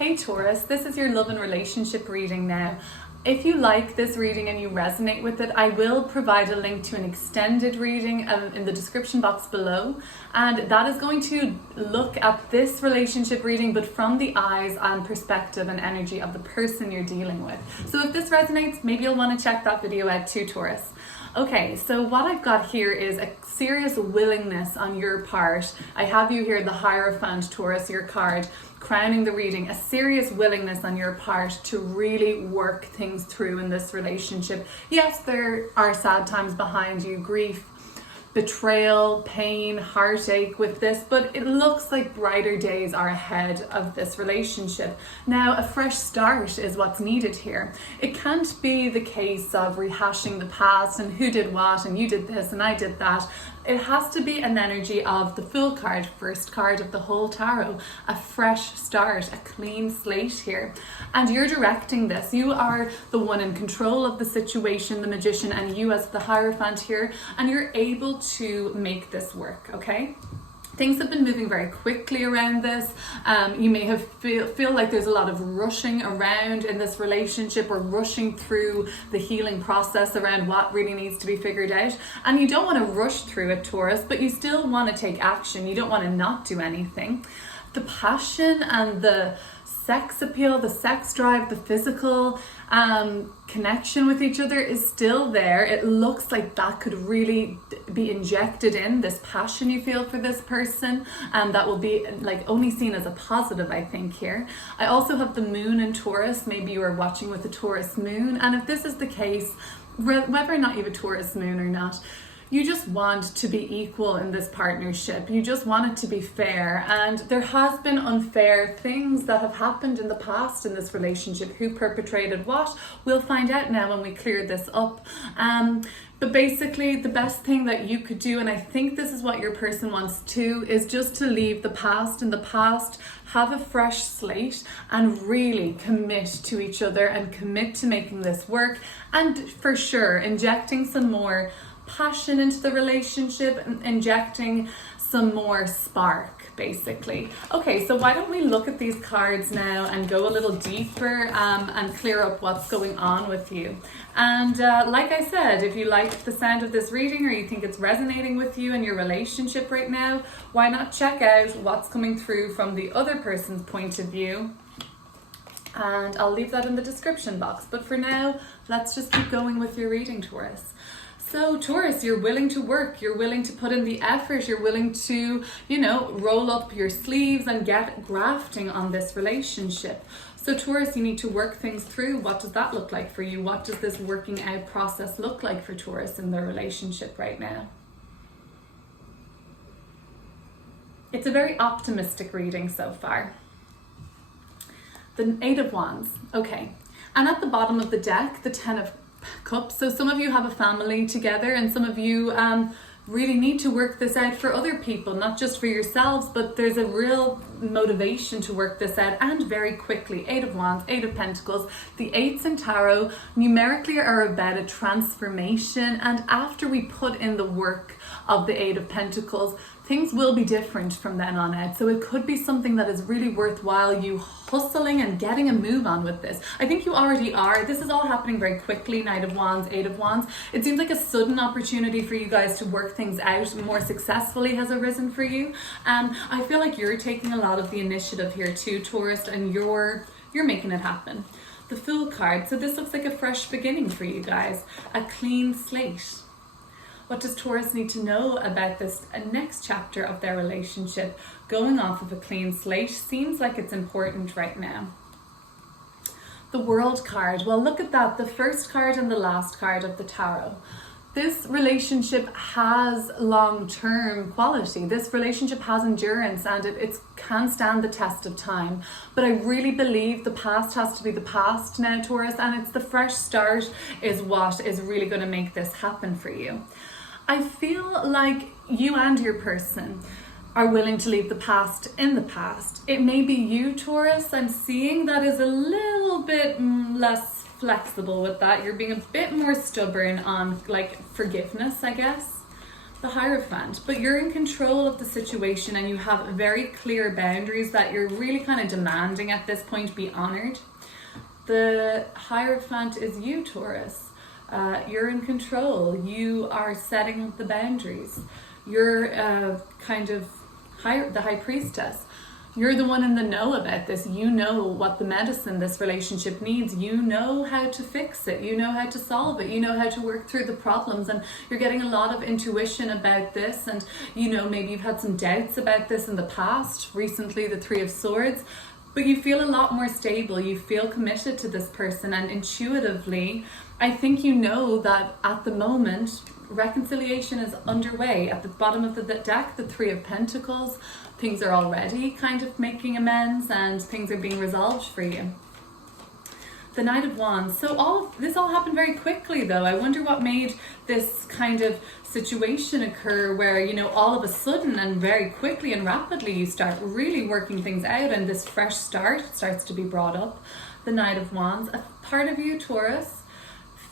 Hey Taurus, this is your love and relationship reading now. If you like this reading and you resonate with it, I will provide a link to an extended reading in the description box below. And that is going to look at this relationship reading, but from the eyes and perspective and energy of the person you're dealing with. So if this resonates, maybe you'll want to check that video out too, Taurus. Okay, so what I've got here is a serious willingness on your part. I have you here, the Hierophant, Taurus, your card, crowning the reading, a serious willingness on your part to really work things through in this relationship. Yes, there are sad times behind you, grief, betrayal, pain, heartache with this, but it looks like brighter days are ahead of this relationship. Now, a fresh start is what's needed here. It can't be the case of rehashing the past and who did what and you did this and I did that. It has to be an energy of the Fool card, first card of the whole tarot, a fresh start, a clean slate here. And you're directing this. You are the one in control of the situation, the Magician, and you as the Hierophant here, and you're able to make this work, okay? Things have been moving very quickly around this. You may have feel like there's a lot of rushing around in this relationship or rushing through the healing process around what really needs to be figured out. And you don't want to rush through it, Taurus, but you still want to take action. You don't want to not do anything. The passion and the sex appeal, the sex drive, the physical connection with each other is still there. It looks like that could really be injected in, this passion you feel for this person, and that will be like only seen as a positive, I think, here. I also have the moon in Taurus. Maybe you are watching with a Taurus moon, and if this is the case, whether or not you have a Taurus moon or not, you just want to be equal in this partnership. You just want it to be fair. And there has been unfair things that have happened in the past in this relationship. Who perpetrated what? We'll find out now when we clear this up. But basically the best thing that you could do, and I think this is what your person wants too, is just to leave the past in the past, have a fresh slate, and really commit to each other and commit to making this work. And for sure, injecting some more passion into the relationship, injecting some more spark, basically. Okay, so why don't we look at these cards now and go a little deeper and clear up what's going on with you. And like I said, if you like the sound of this reading or you think it's resonating with you in your relationship right now, why not check out what's coming through from the other person's point of view? And I'll leave that in the description box. But for now, let's just keep going with your reading, Taurus. So Taurus, you're willing to work, you're willing to put in the effort, you're willing to, roll up your sleeves and get grafting on this relationship. So Taurus, you need to work things through. What does that look like for you? What does this working out process look like for Taurus in their relationship right now? It's a very optimistic reading so far. The Eight of Wands, okay. And at the bottom of the deck, the Ten of Cups. So some of you have a family together, and some of you really need to work this out for other people, not just for yourselves, but there's a real motivation to work this out, and very quickly. Eight of Wands, Eight of Pentacles. The eights in tarot numerically are about a transformation, and after we put in the work of the Eight of Pentacles, things will be different from then on out. So it could be something that is really worthwhile you hustling and getting a move on with this. I think you already are. This is all happening very quickly. Knight of Wands, Eight of Wands. It seems like a sudden opportunity for you guys to work things out more successfully has arisen for you. I feel like you're taking a lot of the initiative here too, Taurus, and you're making it happen. The Fool card. So this looks like a fresh beginning for you guys. A clean slate. What does Taurus need to know about this next chapter of their relationship? Going off of a clean slate seems like it's important right now. The World card. Well, look at that. The first card and the last card of the tarot. This relationship has long-term quality. This relationship has endurance, and it can stand the test of time. But I really believe the past has to be the past now, Taurus, and it's the fresh start is what is really going to make this happen for you. I feel like you and your person are willing to leave the past in the past. It may be you, Taurus. I'm seeing that is a little bit less flexible with that. You're being a bit more stubborn on like forgiveness, I guess. The Hierophant, but you're in control of the situation and you have very clear boundaries that you're really kind of demanding at this point be honored. The Hierophant is you, Taurus. You're in control. You are setting the boundaries. You're kind of the High Priestess. You're the one in the know about this. You know what the medicine this relationship needs. You know how to fix it. You know how to solve it. You know how to work through the problems, and you're getting a lot of intuition about this. And you know, maybe you've had some doubts about this in the past. Recently, the Three of Swords. But you feel a lot more stable. You feel committed to this person, and intuitively, I think you know that at the moment, reconciliation is underway. At the bottom of the deck, the Three of Pentacles, things are already kind of making amends and things are being resolved for you. The Knight of Wands. So this all happened very quickly though. I wonder what made this kind of situation occur where, you know, all of a sudden and very quickly and rapidly you start really working things out and this fresh start starts to be brought up. The Knight of Wands. A part of you, Taurus,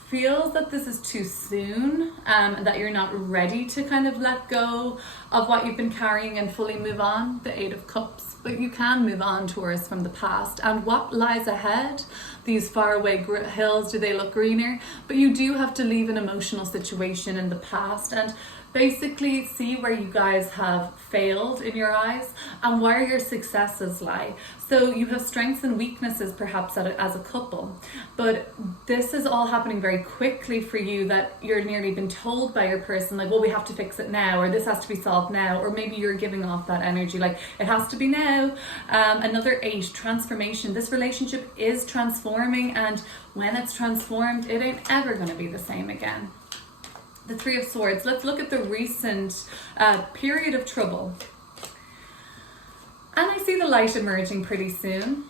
feels that this is too soon, that you're not ready to kind of let go of what you've been carrying and fully move on. The Eight of Cups. But you can move on, Taurus, from the past. And what lies ahead? These faraway hills, do they look greener? But you do have to leave an emotional situation in the past and basically see where you guys have failed in your eyes and where your successes lie. So you have strengths and weaknesses perhaps as a couple, but this is all happening very quickly for you that you're nearly been told by your person like, well, we have to fix it now, or this has to be solved now, or maybe you're giving off that energy like it has to be now. Another 8, transformation. This relationship is transforming, and when it's transformed, it ain't ever going to be the same again. The Three of Swords. Let's look at the recent period of trouble. And I see the light emerging pretty soon.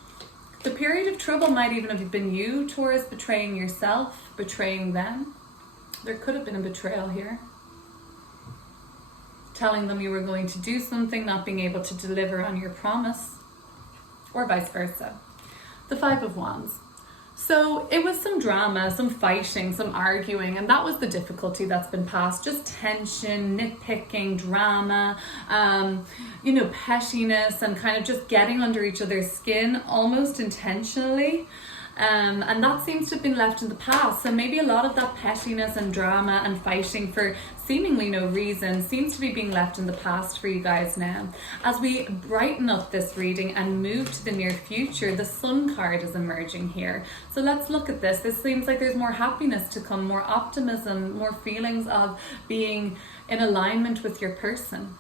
The period of trouble might even have been you, Taurus, betraying yourself, betraying them. There could have been a betrayal here. Telling them you were going to do something, not being able to deliver on your promise, or vice versa. The Five of Wands. So it was some drama, some fighting, some arguing, and that was the difficulty that's been passed. Just tension, nitpicking, drama, you know, pettiness, and kind of just getting under each other's skin almost intentionally. And that seems to have been left in the past. So maybe a lot of that pettiness and drama and fighting for seemingly no reason seems to be being left in the past for you guys now. As we brighten up this reading and move to the near future, the Sun card is emerging here. So let's look at this. This seems like there's more happiness to come, more optimism, more feelings of being in alignment with your person.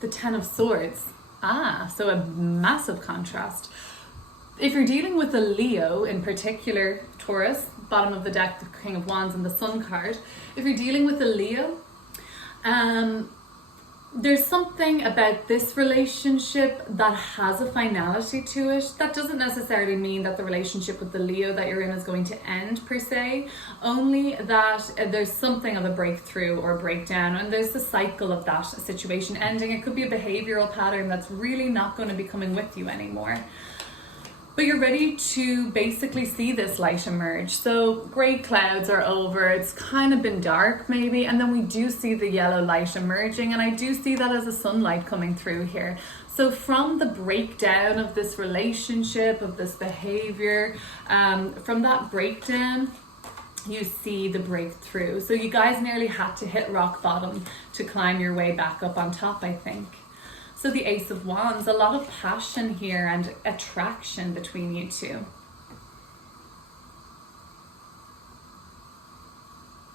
The Ten of Swords. So a massive contrast. If you're dealing with a Leo in particular, Taurus, bottom of the deck, the King of Wands and the Sun card, if you're dealing with a Leo, there's something about this relationship that has a finality to it. That doesn't necessarily mean that the relationship with the Leo that you're in is going to end per se, only that there's something of a breakthrough or breakdown, and there's the cycle of that situation ending. It could be a behavioral pattern that's really not going to be coming with you anymore. But you're ready to basically see this light emerge. So grey clouds are over, it's kind of been dark maybe, and then we do see the yellow light emerging, and I do see that as a sunlight coming through here. So from the breakdown of this relationship, of this behavior, from that breakdown, you see the breakthrough. So you guys nearly had to hit rock bottom to climb your way back up on top, I think. So the Ace of Wands, a lot of passion here and attraction between you two.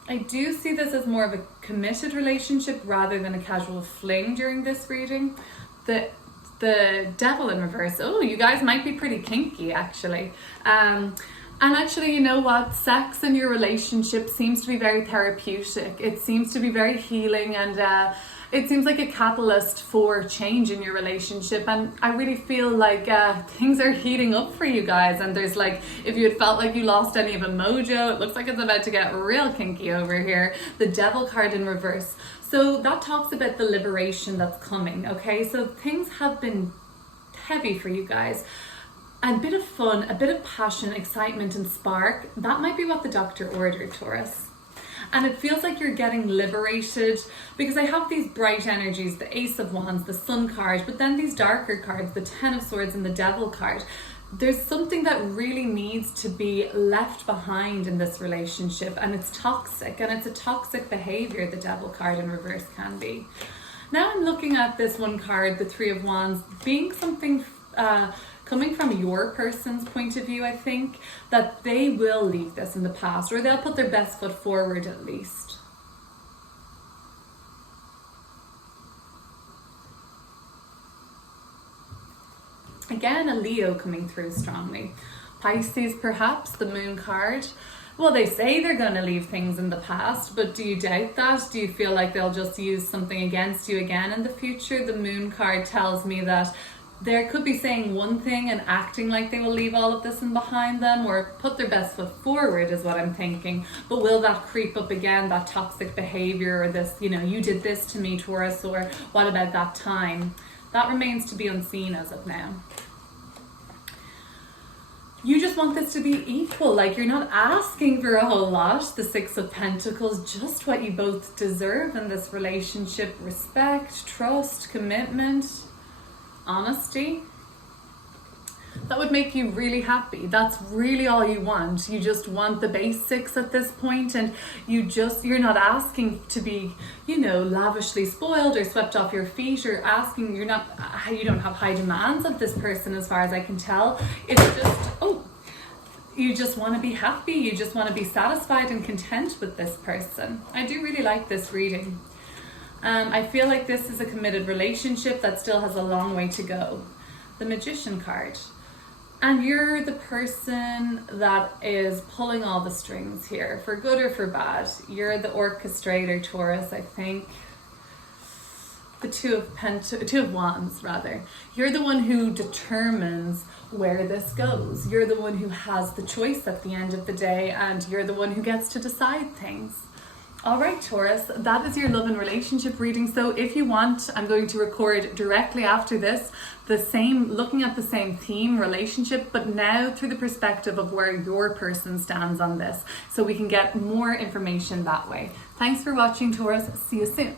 I do see this as more of a committed relationship rather than a casual fling during this reading. The Devil in reverse. Oh, you guys might be pretty kinky actually. And actually, you know what? Sex in your relationship seems to be very therapeutic. It seems to be very healing, and it seems like a catalyst for change in your relationship. And I really feel like things are heating up for you guys. And there's like, if you had felt like you lost any of a mojo, it looks like it's about to get real kinky over here. The Devil card in reverse. So that talks about the liberation that's coming, okay? So things have been heavy for you guys. A bit of fun, a bit of passion, excitement and spark. That might be what the doctor ordered, Taurus. And it feels like you're getting liberated, because I have these bright energies, the Ace of Wands, the Sun card, but then these darker cards, the Ten of Swords and the Devil card. There's something that really needs to be left behind in this relationship, and it's toxic, and it's a toxic behavior, the Devil card in reverse can be. Now I'm looking at this one card, the Three of Wands, being something coming from your person's point of view. I think that they will leave this in the past, or they'll put their best foot forward at least. Again, a Leo coming through strongly. Pisces, perhaps, the Moon card. Well, they say they're going to leave things in the past, but do you doubt that? Do you feel like they'll just use something against you again in the future? The Moon card tells me that they could be saying one thing and acting like they will leave all of this in behind them, or put their best foot forward is what I'm thinking. But will that creep up again, that toxic behavior, or this, you know, you did this to me, Taurus, or what about that time? That remains to be unseen as of now. You just want this to be equal, like you're not asking for a whole lot. The Six of Pentacles, just what you both deserve in this relationship: respect, trust, commitment, honesty. That would make you really happy. That's really all you want. You just want the basics at this point, and you're not asking to be, you know, lavishly spoiled or swept off your feet, or asking, you don't have high demands of this person as far as I can tell. It's just, you just want to be happy. You just want to be satisfied and content with this person. I do really like this reading. I feel like this is a committed relationship that still has a long way to go. The Magician card. And you're the person that is pulling all the strings here, for good or for bad. You're the orchestrator, Taurus, I think. The Two of Wands, rather. You're the one who determines where this goes. You're the one who has the choice at the end of the day, and you're the one who gets to decide things. All right, Taurus, that is your love and relationship reading. So if you want, I'm going to record directly after this, looking at the same theme, relationship, but now through the perspective of where your person stands on this, so we can get more information that way. Thanks for watching, Taurus. See you soon.